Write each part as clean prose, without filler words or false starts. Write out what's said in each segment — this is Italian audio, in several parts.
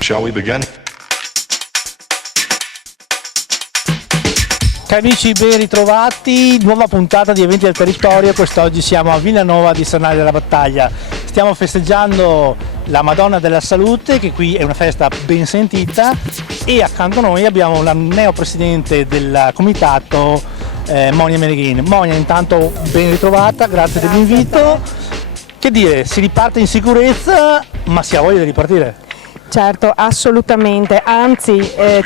Shall we begin? Cari amici, ben ritrovati, nuova puntata di Eventi del Territorio. Quest'oggi siamo a Villanova di Sernare della Battaglia. Stiamo festeggiando la Madonna della Salute, che qui è una festa ben sentita, e accanto a noi abbiamo la neopresidente del comitato, Monia Mereghin. Monia, intanto ben ritrovata, grazie dell'invito. Che dire, si riparte in sicurezza, ma si ha voglia di ripartire. Certo, assolutamente, anzi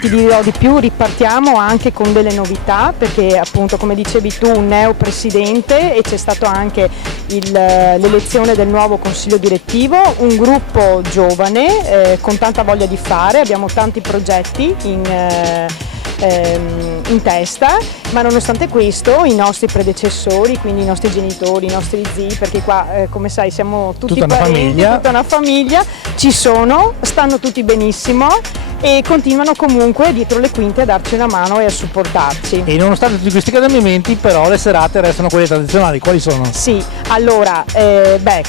ti dirò di più, ripartiamo anche con delle novità, perché appunto, come dicevi tu, un neopresidente, e c'è stato anche l'elezione del nuovo consiglio direttivo, un gruppo giovane con tanta voglia di fare, abbiamo tanti progetti in testa, ma nonostante questo i nostri predecessori, quindi i nostri genitori, i nostri zii, perché qua come sai siamo tutti tutta parenti, tutta una famiglia, ci sono, stanno tutti benissimo e continuano comunque dietro le quinte a darci una mano e a supportarci. E nonostante tutti questi cambiamenti, però le serate restano quelle tradizionali. Quali sono? Sì, allora,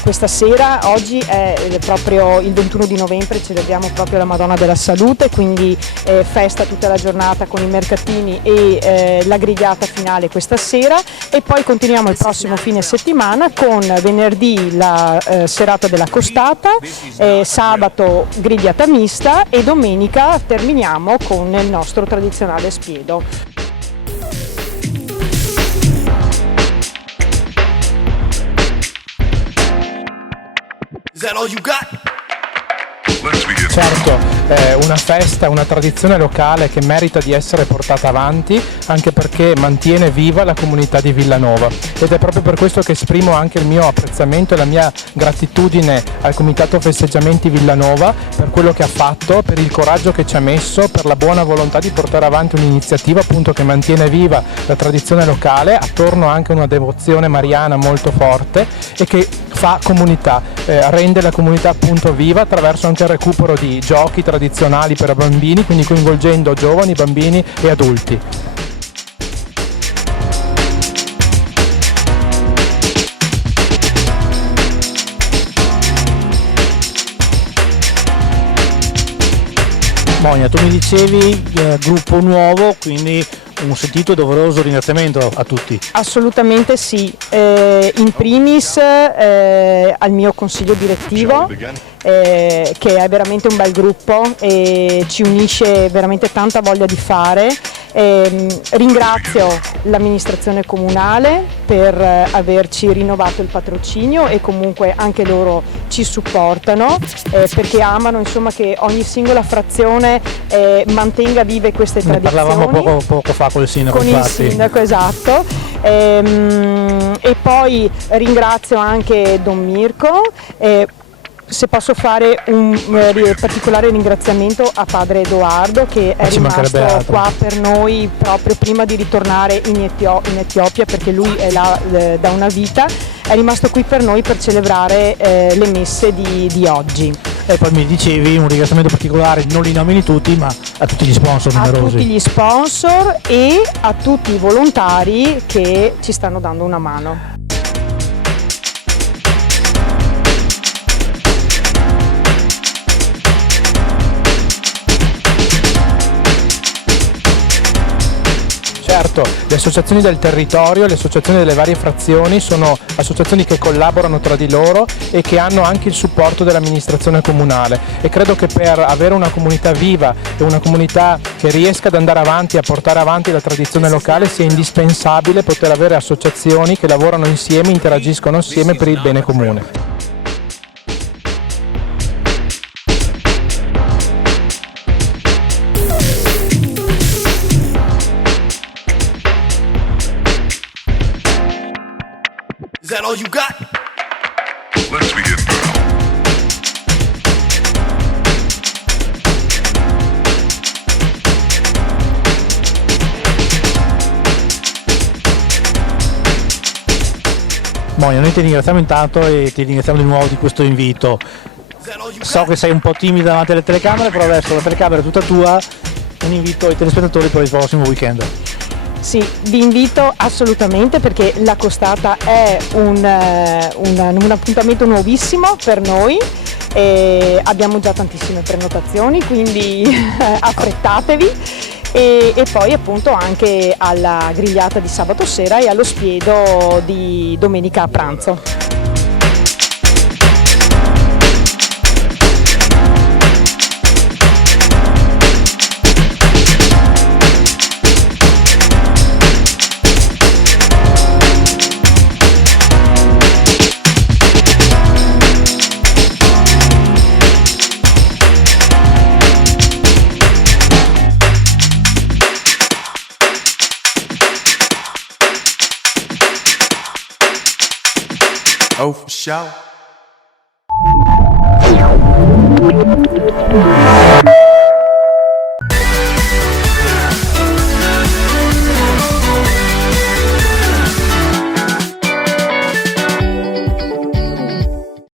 questa sera, oggi è proprio il 21 di novembre, celebriamo proprio la Madonna della Salute, quindi festa tutta la giornata con i mercatini e la grigliata finale questa sera, e poi continuiamo il prossimo fine settimana con venerdì la serata della costata, sabato grigliata mista e domenica terminiamo con il nostro tradizionale spiedo. Certo, è una festa, una tradizione locale che merita di essere portata avanti, anche perché mantiene viva la comunità di Villanova, ed è proprio per questo che esprimo anche il mio apprezzamento e la mia gratitudine al Comitato Festeggiamenti Villanova per quello che ha fatto, per il coraggio che ci ha messo, per la buona volontà di portare avanti un'iniziativa appunto che mantiene viva la tradizione locale, attorno anche a una devozione mariana molto forte e che fa comunità, rende la comunità appunto viva attraverso anche il recupero di giochi tradizionali per bambini, quindi coinvolgendo giovani, bambini e adulti. Monia, tu mi dicevi gruppo nuovo, quindi un sentito e doveroso ringraziamento a tutti. Assolutamente sì, in primis al mio consiglio direttivo, che è veramente un bel gruppo e ci unisce veramente tanta voglia di fare. Ringrazio l'amministrazione comunale per averci rinnovato il patrocinio, e comunque anche loro ci supportano perché amano, insomma, che ogni singola frazione mantenga vive queste tradizioni. Ne parlavamo poco fa con il sindaco. Con il sindaco, esatto. E poi ringrazio anche Don Mirko. Se posso fare un particolare ringraziamento a padre Edoardo, che è rimasto qua per noi proprio prima di ritornare in Etiopia, perché lui è là da una vita, è rimasto qui per noi per celebrare le messe di oggi. E poi mi dicevi un ringraziamento particolare, non li nomini tutti, ma a tutti gli sponsor numerosi. A tutti gli sponsor e a tutti i volontari che ci stanno dando una mano. Certo, le associazioni del territorio, le associazioni delle varie frazioni sono associazioni che collaborano tra di loro e che hanno anche il supporto dell'amministrazione comunale, e credo che per avere una comunità viva e una comunità che riesca ad andare avanti, a portare avanti la tradizione locale, sia indispensabile poter avere associazioni che lavorano insieme, interagiscono assieme per il bene comune. Is that all you got? Let's begin. Monia, noi ti ringraziamo intanto e ti ringraziamo di nuovo di questo invito. So che sei un po' timida davanti alle telecamere, però adesso la telecamera è tutta tua. Un invito ai telespettatori per il prossimo weekend. Sì, vi invito assolutamente perché la costata è un appuntamento nuovissimo per noi. E abbiamo già tantissime prenotazioni, quindi affrettatevi. E poi appunto anche alla grigliata di sabato sera e allo spiedo di domenica a pranzo. Oh, for sure.